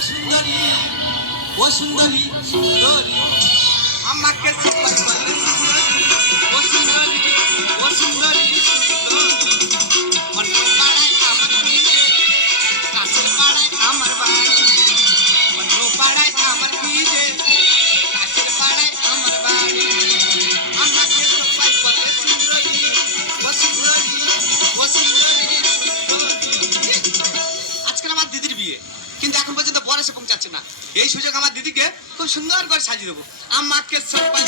সুন্দরী ও সুন্দরী সুন্দরী আমাকে সবাই বলে সুন্দরী ও সুন্দরী ও সুন্দরী অন্য পাড়ায় আমার বিয়ে কাছের পাড়ায় আমার বাড়ি অন্য পাড়ায় আমার বিয়ে কাছের পাড়ায় আমার বাড়ি আমাকে সবাই বলে সুন্দরী ও সুন্দরী ও সুন্দরী আজকাল আমার দিদির বিয়ে কিন্তু এখন পর্যন্ত বর এসে পৌঁছাচ্ছে না এই সুযোগ আমার দিদিকে খুব সুন্দর করে সাজিয়ে দেবো আমাকে সবাই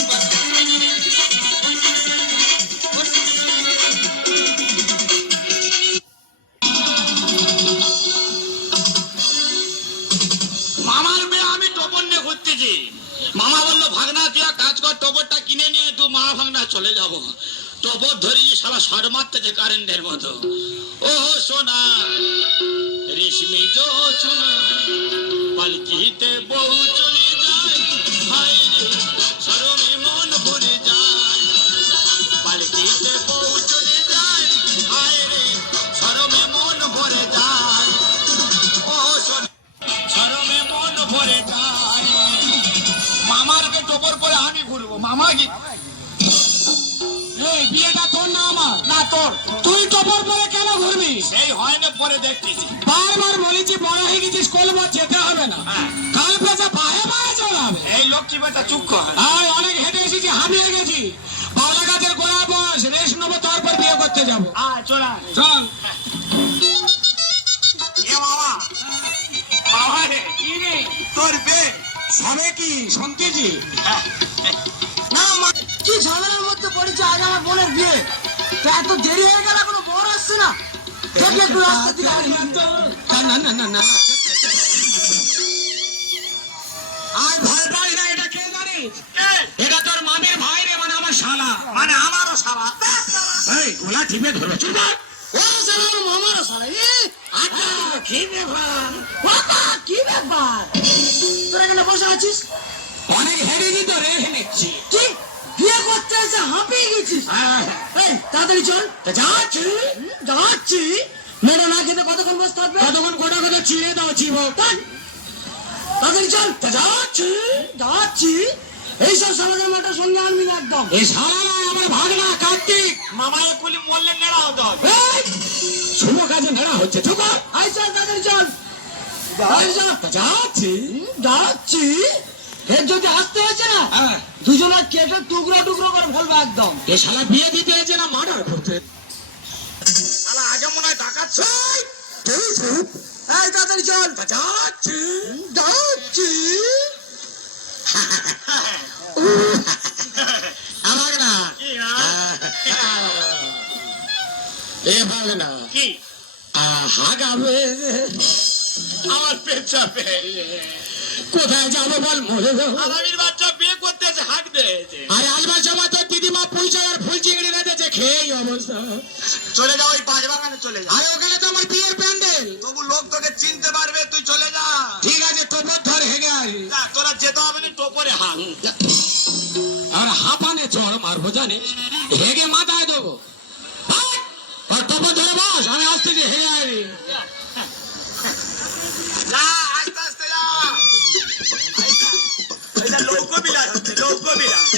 মামার মেয়ে আমি টপর নিয়ে ঘুরতেছি মামা বললো ভাগনা তুই কাজ কর টপরটা কিনে নিয়ে তুই মা ভাগনা চলে যাবো টপর ধরেছি সারা শর্ট মারতেছে কারেন্টের মতো ও সোনা রেশমি জোছনা পালকিতে বউ চলে যায় হায় রে শরমে মন ভরে যায় পালকিতে বউ চলে যায় হায় রে শরমে মন ভরে যায় ও সোনা শরমে মন ভরে যায় মামারকে টপর করে আমি ঘুরবো মামা কি এই বিয়েটা তোর না আমার না তোর তুই টপর পরে কেন ঘুরবি সেই হয় না পরে দেখতেছি বারবার বলেছি বড় হয়ে গেছিস কলবার যেতে হবে না কাল পেঁচা পায়ে পায়ে চলাবে এই লক্ষ্মী বেটা চুপ কর অনেক হেঁটে এসেছি হাবিয়ে গেছি বালা গাছের গোড়া বয়স রেস্ট নেবো তারপর বিয়ে করতে যাবো চল এ বাবা বাবা রে কি রে তোর বে সবে কি শুনতেছি না কি ঝামেলার মধ্যে পড়েছে আজ আমার বোনের বিয়ে তো এত দেরি হয়ে গেল কোনো বড় আসছে না দেখে একটু রাস্তা দিকে না আর ভয় পাই না এটা কে জানিস এটা তোর মামির ভাই রে মানে আমার শালা মানে আমারও শালা এই গোলা টিপে ধরো চুপ ও শালা মামারও শালা কি ব্যাপার কি ব্যাপার তোরা এখানে বসে আছিস অনেক হেরেছি তো রেখে নিচ্ছি কি বিয়ে করতে এসে হাঁপিয়ে গেছিস এই তাড়াতাড়ি চল যাচ্ছি মেরে না খেতে কতক্ষণ বসে থাকবে কতক্ষণ গোটা কথা চিড়ে দাও চিবো তাড়াতাড়ি চল যাচ্ছি এইসব সালাদের মাটার সঙ্গে আনবি না একদম এই শালা আমার ভাগনা কার্তিক মামায় কলি মরলে নেড়া হতো শুভ কাজে নেড়া হচ্ছে চুপ আই চল তাড়াতাড়ি চল যাচ্ছি এর যদি আসতে হয়েছে না দুজনের কেটে টুকরো টুকরো করে ফেলবো একদম এ শালা বিয়ে দিতে হয়েছে না মার্ডার করতে শালা আগে মনে হয় ডাকাচ্ছে এই তাড়াতাড়ি চল যাচ্ছি আমার না এ ভাগনা কি হাগাবে আমার পেট চাপে কোথায় যাবো বল মরে যাবো আগামীর বাচ্চা বিয়ে করতে হাঁক দিয়েছে আর আলমা জমা তোর দিদিমা পয়সা আর ফুল চিংড়ি না দিয়েছে খেয়ে অবস্থা চলে যাও ওই পাঁচ বাগানে চলে যা আর ওখানে তো আমার বিয়ের প্যান্ডেল তবু লোক তোকে চিনতে পারবে তুই চলে যা ঠিক আছে টোপর ধর হেগে আয় তোরা যেতে হবে না টোপরে হাঁ আর হাঁপানে চড় মারবো জানিস হেগে মাথায় দেবো আর টোপর ধরে বস আমি আসতেছি হেগে আয় যা আস্তে আস্তে যা এটা লোক বিলাস হচ্ছে লোক বিলাস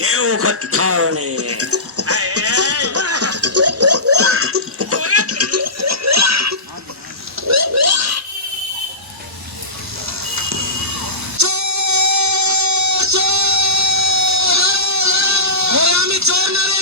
কেউ খাওয়ানে আমি চোর না রে